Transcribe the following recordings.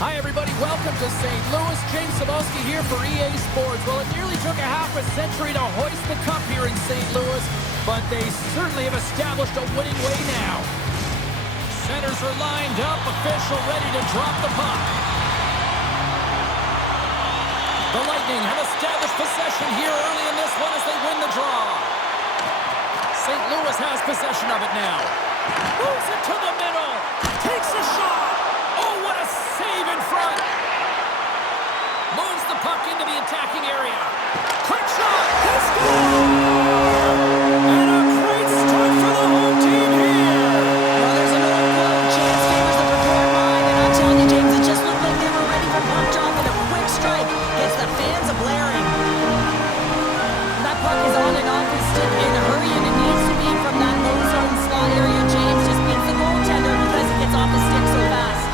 Hi, everybody. Welcome to St. Louis. James Cebulski here for EA Sports. Well, it nearly took a half a century to hoist the cup here in St. Louis, but they certainly have established a winning way now. Centers are lined up. Official ready to drop the puck. The Lightning have established possession here early in this one as they win the draw. St. Louis has possession of it now. Moves it to the middle. Takes a shot. Oh, what a save in front. Moves the puck into the attacking area. Quick shot. He scores! And a great start for the home team here. Well, there's another goal. Chance favors the prepared mind. And I'm telling you, James, it just looked like they were ready for puck drop, and a quick strike gets the fans a-blaring. That puck is on and off his stick in a hurry, and it needs to be from that low zone slot area. James just beats the goaltender because it gets off his stick so fast.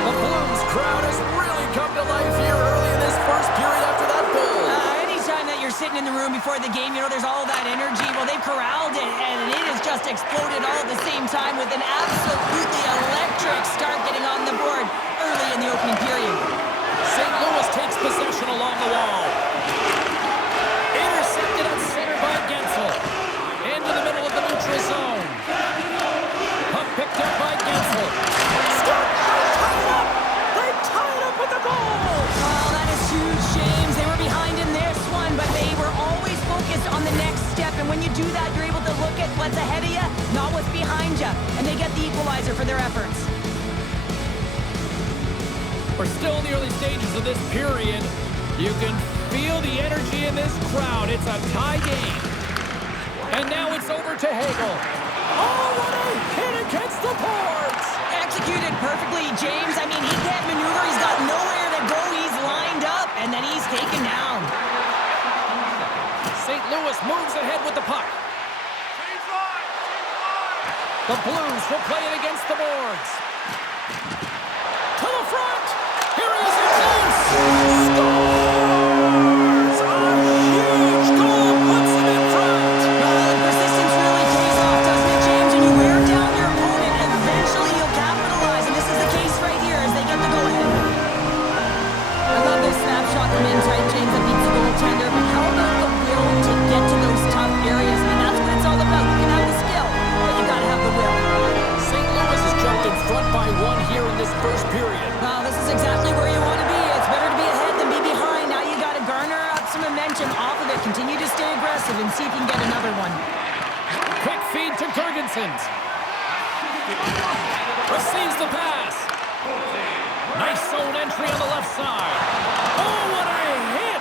The Blues crowd has really come to life here early in this first period after that goal. Anytime that you're sitting in the room before the game, you know there's all that energy. Well, they've corralled it, and it has just exploded all at the same time with an absolutely electric start getting on the board early in the opening period. St. Louis takes possession along the wall. Intercepted at center by Gensel. Into the middle of the neutral zone. Puck picked up by Gensel. They tied up with the goal! Oh, that is huge, James. They were behind in this one, but they were always focused on the next step. And when you do that, you're able to look at what's ahead of you, not what's behind you. And they get the equalizer for their efforts. We're still in the early stages of this period. You can feel the energy in this crowd. It's a tie game. And now it's over to Hagel. Oh, what a hit against the boards! Executed perfectly, James. I mean, he can't maneuver. He's got nowhere to go. He's lined up, and then he's taken down. St. Louis moves ahead with the puck. The Blues will play it against the boards. To the front. Here he is in close. Scores! A huge goal puts him in front. Persistence really pays off, doesn't it, James? And you wear down your opponent, eventually you'll capitalize. And this is the case right here as they get the go-ahead. I love this snapshot from in tight, James, that beats the goaltender. But how about the will to get to those tough areas? I mean, that's what it's all about. You can have the skill, but you got to have the will. St. Louis has jumped in front by one here in this first period. This is exactly where you want to be. It's better to be ahead than be behind. Now you got to garner up some momentum off of it. Continue to stay aggressive and see if you can get another one. Quick feed to Girgensons. Receives the pass. Nice zone entry on the left side. Oh, what a hit!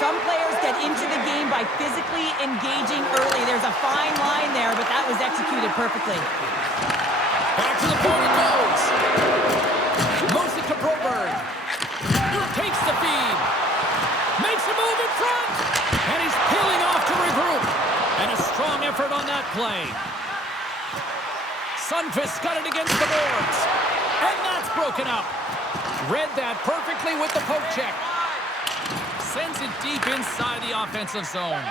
Some players get into the game by physically engaging early. There's a fine line there, but that was executed perfectly. Back to the point it goes. Moves it to Broberg. Takes the feed. Makes a move in front. And he's peeling off to regroup. And a strong effort on that play. Sundqvist got it against the boards. And that's broken up. Read that perfectly with the poke check. Sends it deep inside the offensive zone.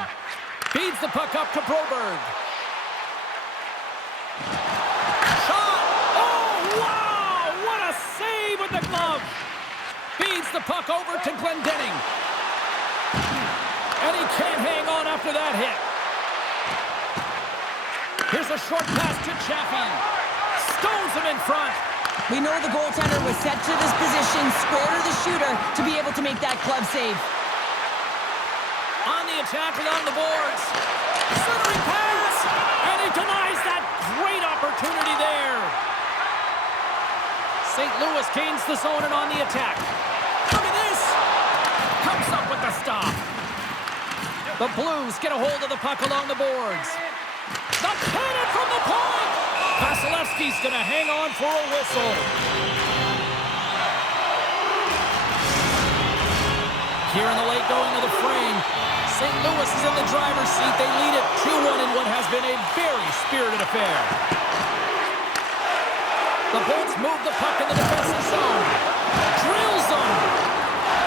Feeds the puck up to Broberg. Shot! Oh, wow! What a save with the glove! Feeds the puck over to Glendening. And he can't hang on after that hit. Here's a short pass to Chaffee. Stones him in front. We know the goaltender was set to this position, square to the shooter, to be able to make that glove save. On the attack along the boards. Centering pass! And he denies that great opportunity there. St. Louis gains the zone and on the attack. Look at this! Comes up with the stop. The Blues get a hold of the puck along the boards. The cannon from the point! Vasilevsky's going to hang on for a whistle. Here in the late going of the frame, St. Louis is in the driver's seat. They lead it 2-1 in what has been a very spirited affair. The Bolts move the puck in the defensive zone. Drills them.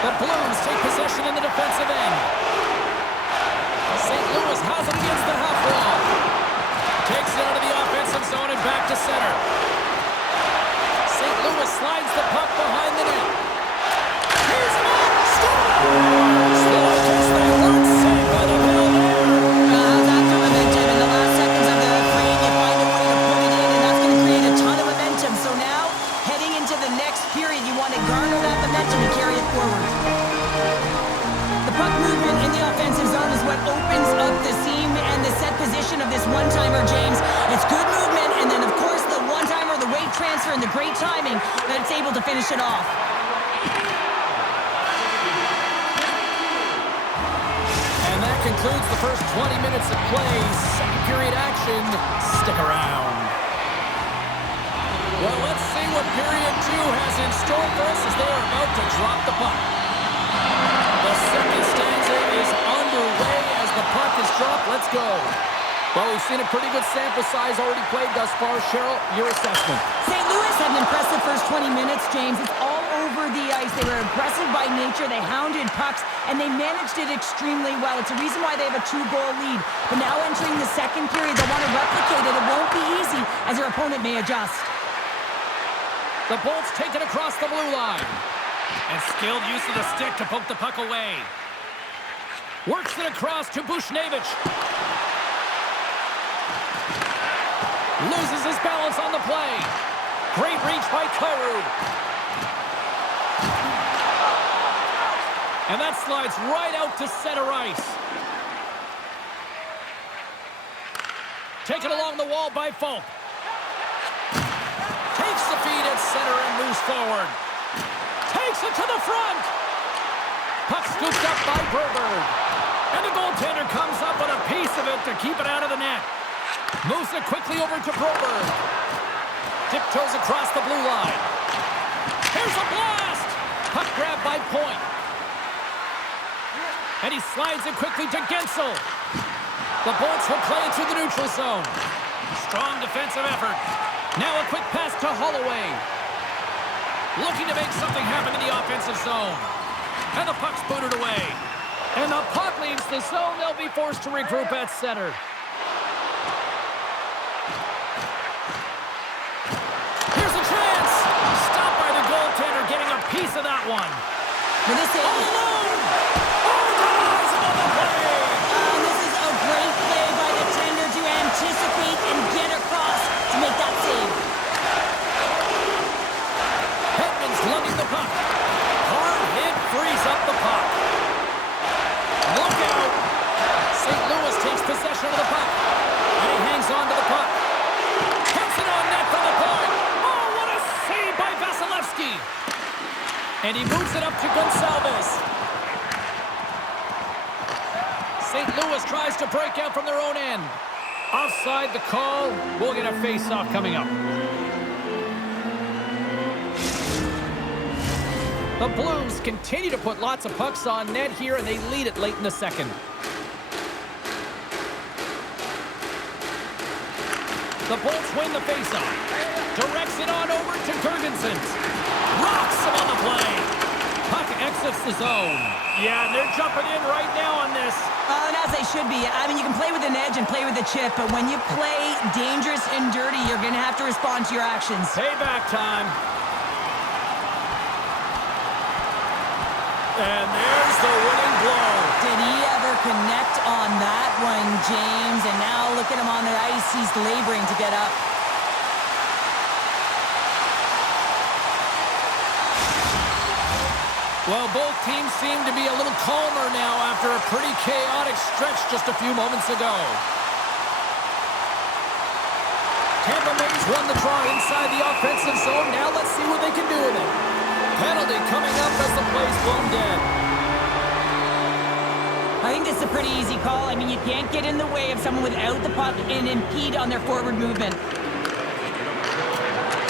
The Blues take possession in the defensive end. St. Louis has it against the half wall. Takes it out of the back to center. St. Louis slides the puck behind the net. great timing that it's able to finish it off. And that concludes the first 20 minutes of play. Second period action. Stick around. Well, let's see what period 2 has in store for us as they are about to drop the puck. The second stanza is underway as the puck is dropped. Let's go. Well, we've seen a pretty good sample size already played thus far. Cheryl, your assessment. St. Louis had an impressive first 20 minutes, James. It's all over the ice. They were aggressive by nature. They hounded pucks, and they managed it extremely well. It's a reason why they have a 2-goal lead. But now entering the second period, they want to replicate it. It won't be easy as their opponent may adjust. The Bolts take it across the blue line. And skilled use of the stick to poke the puck away. Works it across to Bushnevich. Loses his balance on the play. Great reach by Karu. And that slides right out to center ice. Taken along the wall by Folk. Takes the feed at center and moves forward. Takes it to the front. Puck scooped up by Berberg. And the goaltender comes up with a piece of it to keep it out of the net. Moves it quickly over to Broberg. Tiptoes across the blue line. Here's a blast! Puck grab by Point. And he slides it quickly to Gensel. The Bolts will play it through the neutral zone. Strong defensive effort. Now a quick pass to Holloway. Looking to make something happen in the offensive zone. And the puck's booted away. And the puck leaves the zone. They'll be forced to regroup at center. Here's a chance. Stopped by the goaltender, getting a piece of that one. But this is... All alone! Oh, guys, another play! This is a great play by the tender to anticipate and get across to make that save. Hedman's lugging the puck. Hard hit frees up the puck. Look out! St. Louis takes possession of the puck. And he hangs on to the puck. Puts it on net from the point. Oh, what a save by Vasilevsky! And he moves it up to Gonçalves. St. Louis tries to break out from their own end. Offside the call. We'll get a face-off coming up. The Blues continue to put lots of pucks on net here, and they lead it late in the second. The Bolts win the faceoff. Directs it on over to Gergensen. Rocks him on the play. Puck exits the zone. Yeah, they're jumping in right now on this. And as they should be. I mean, you can play with an edge and play with a chip, but when you play dangerous and dirty, you're going to have to respond to your actions. Payback time. And there's the winning blow. Did he ever connect on that one, James? And now look at him on the ice. He's laboring to get up. Well, both teams seem to be a little calmer now after a pretty chaotic stretch just a few moments ago. Tampa Bay's won the draw inside the offensive zone. Now let's see what they can do with it. Penalty coming up as the play's blown dead. I think this is a pretty easy call. I mean, you can't get in the way of someone without the puck and impede on their forward movement.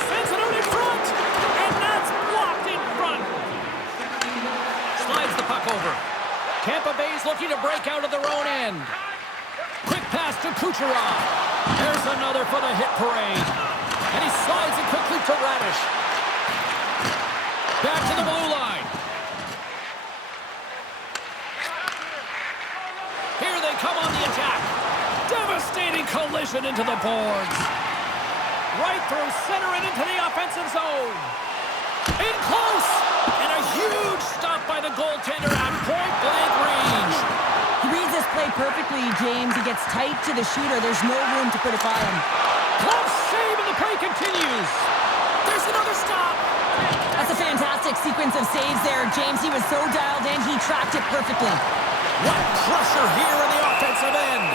Sends it out in front, and that's blocked in front. Slides the puck over. Tampa Bay's looking to break out of their own end. Quick pass to Kucherov. There's another for the hit parade. And he slides it quickly to Radish. Back to the blue line. Here they come on the attack. Devastating collision into the boards. Right through center and into the offensive zone. In close. And a huge stop by the goaltender at point-blank range. He reads this play perfectly, James. He gets tight to the shooter. There's no room to put it by him. Close save, and the play continues. There's another stop. That's a fantastic sequence of saves there, James. He was so dialed in, he tracked it perfectly. What pressure here in the offensive end.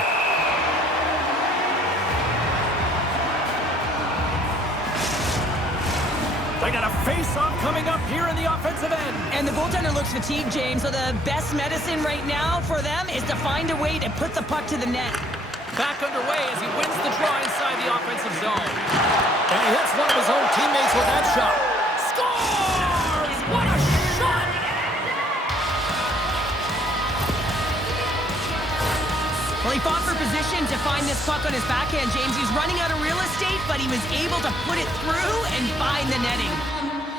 They got a face-off coming up here in the offensive end. And the goaltender looks fatigued, James, so the best medicine right now for them is to find a way to put the puck to the net. Back underway as he wins the draw inside the offensive zone. And he hits one of his own teammates with that shot. Scores! What a shot! Well, he fought for position to find this puck on his backhand, James. He's running out of real estate, but he was able to put it through and find the netting.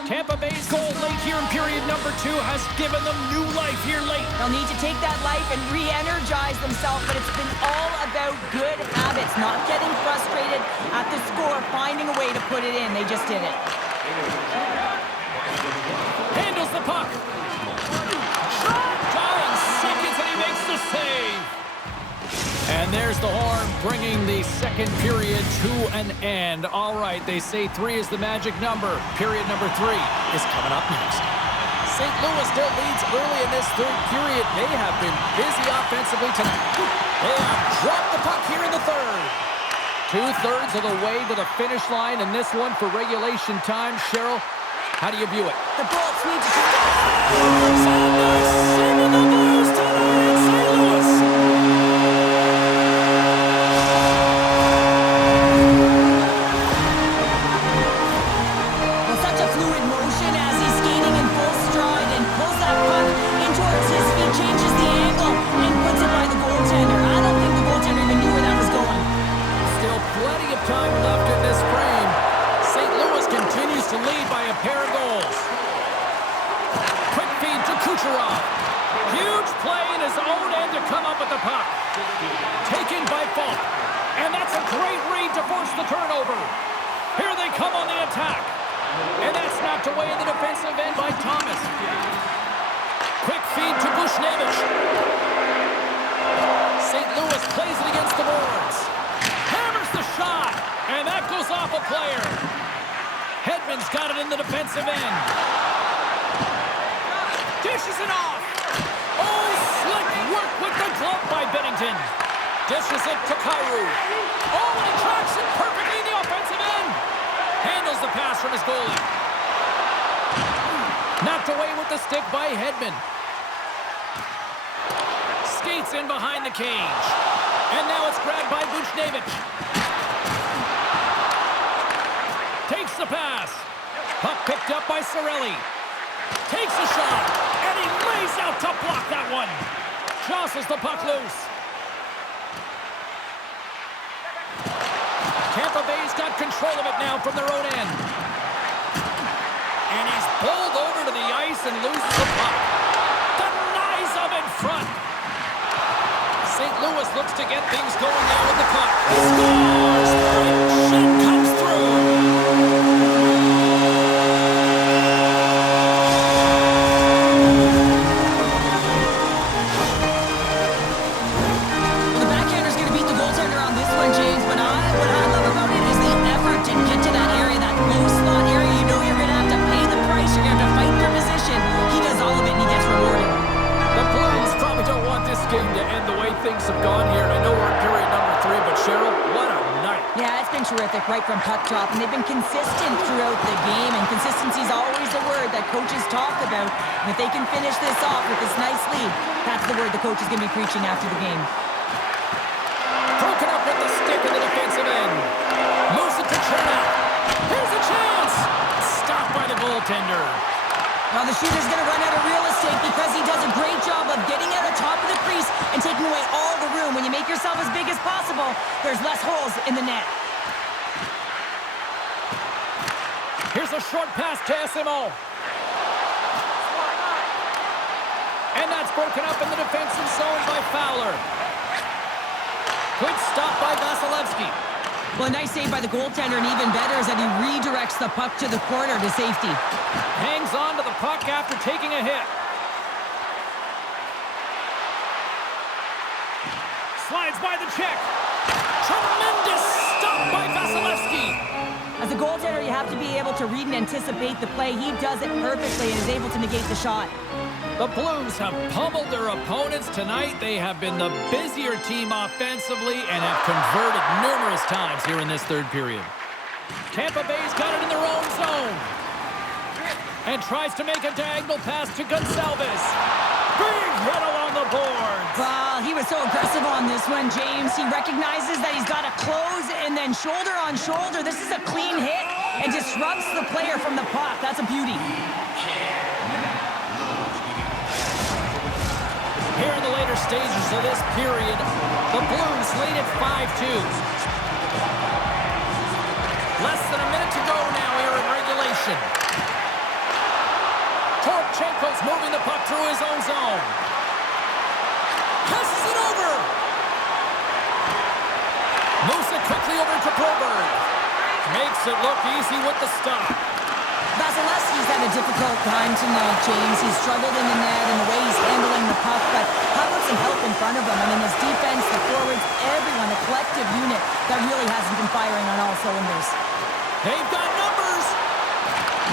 Tampa Bay's goal late here in period number 2 has given them new life here late. They'll need to take that life and re-energize themselves, but it's been all about good habits, not getting frustrated at the score, finding a way to put it in. They just did it. Handles the puck. Shot! Dying seconds, and he makes the save. And there's the horn, bringing the second period to an end. All right, they say 3 is the magic number. Period number 3 is coming up next. St. Louis still leads early in this third period. They have been busy offensively tonight. They have dropped the puck here in the third. 2/3 of the way to the finish line in this one for regulation time. Cheryl, how do you view it? The Bolts need to... Sending the Blues tonight in St. Louis. Time left in this frame. St. Louis continues to lead by a pair of goals. Quick feed to Kucherov. Huge play in his own end to come up with the puck. Taken by Falk. And that's a great read to force the turnover. Here they come on the attack. And that's knocked away in the defensive end by Thomas. Quick feed to Bushnevich. St. Louis plays it against the boards. Hammers the shot, and that goes off a player. Hedman's got it in the defensive end. Dishes it off. Oh, slick work with the glove by Bennington. Dishes it to Kyrou. Oh, and he tracks it perfectly in the offensive end. Handles the pass from his goalie. Knocked away with the stick by Hedman. Skates in behind the cage. And now it's grabbed by Bushnevich. Takes the pass. Puck picked up by Cirelli. Takes a shot. And he lays out to block that one. Jostles the puck loose. Tampa Bay's got control of it now from their own end. And he's pulled over to the ice and loses the puck. Denies him in front. St. Louis looks to get things going now with the puck. He scores! Shit comes through. The backhander's going to beat the goaltender on this one, James, but what I love about it is the effort to get to that area, that low slot area. You know you're going to have to pay the price. You're going to have to fight for position. He does all of it, and he gets rewarded. The Blues probably don't want this game to end the way things have gone here. I know we're in period number 3, but Cheryl, what a night. Yeah, it's been terrific right from puck drop, and they've been consistent throughout the game, and consistency is always the word that coaches talk about. And if they can finish this off with this nice lead, that's the word the coach is going to be preaching after the game. Broken up with the stick in the defensive end. Moves it to Chernow. Here's a chance. Stopped by the goaltender. Now the shooter's going to run out of real estate because he does a great job of getting out of top of the crease and taking away all the room. When you make yourself as big as possible, there's less holes in the net. Here's a short pass to SMO. And that's broken up in the defensive zone by Fowler. Good stop by Vasilevsky. Well, a nice save by the goaltender, and even better is that he redirects the puck to the corner to safety. Hangs on to the puck after taking a hit. Slides by the check. Tremendous stop by Vasilevsky. As a goaltender, you have to be able to read and anticipate the play. He does it perfectly and is able to negate the shot. The Blues have pummeled their opponents tonight. They have been the busier team offensively and have converted numerous times here in this third period. Tampa Bay's got it in their own zone. And tries to make a diagonal pass to Gonçalves. Big hit along the boards. Well, he was so aggressive on this one, James. He recognizes that he's got to close and then shoulder on shoulder. This is a clean hit and disrupts the player from the puck. That's a beauty. Here in the later stages of this period, the Blues lead at 5-2. Less than a minute to go now here in regulation. Torchenko's moving the puck through his own zone. Passes it over. Moves it quickly over to Broberg. Makes it look easy with the stop. Vasilevsky's had a difficult time tonight, James. He's struggled in the net and the way he's handling the puck, but how about some help in front of him? I mean, his defense, the forwards, everyone, a collective unit that really hasn't been firing on all cylinders. They've got numbers.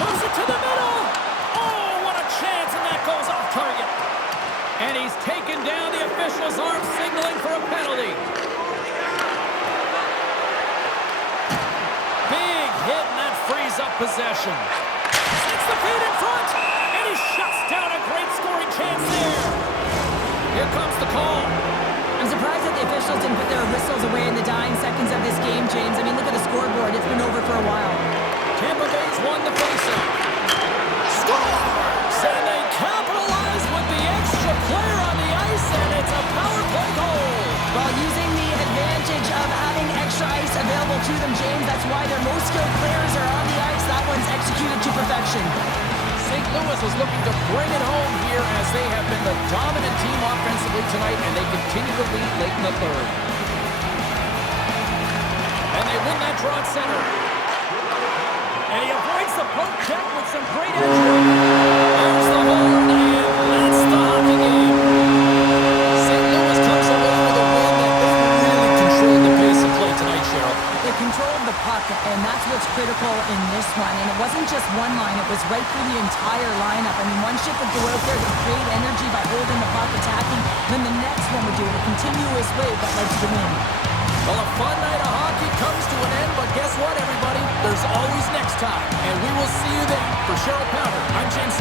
Moves it to the middle. Oh, what a chance, and that goes off target. And he's taken down. The official's arm signaling for a penalty. Big hit, and that frees up possession. Sends the feed in front, and he shuts down a great scoring chance there. Here comes the call. I'm surprised that the officials didn't put their whistles away in the dying seconds of this game, James. I mean, look at the scoreboard. It's been over for a while. Tampa Bay's won the faceoff. Scores! And they capitalize with the extra player on the ice, and it's a power play goal. While using the advantage of having extra ice available to them, James, that's why their most skilled players are on the ice. That one's executed to perfection. St. Louis is looking to bring it home here as they have been the dominant team offensively tonight, and they continue to lead late in the third. And they win that draw at center. And he avoids the poke check with some great entry. There's the horn, and that's the hockey game. St. Louis comes away with a win that they really controlled the pace of play tonight, Cheryl. They controlled the puck, and that's what's critical in this one. And it wasn't just one line, it was right through the entire lineup. I mean, one shift would go out there to create energy by holding the puck, attacking. Then the next one would do it a continuous way that led to the win. Well, a fun night of hockey comes to an end, but guess what, everybody? There's always next time, and we will see you then. For Cheryl Pounder, I'm James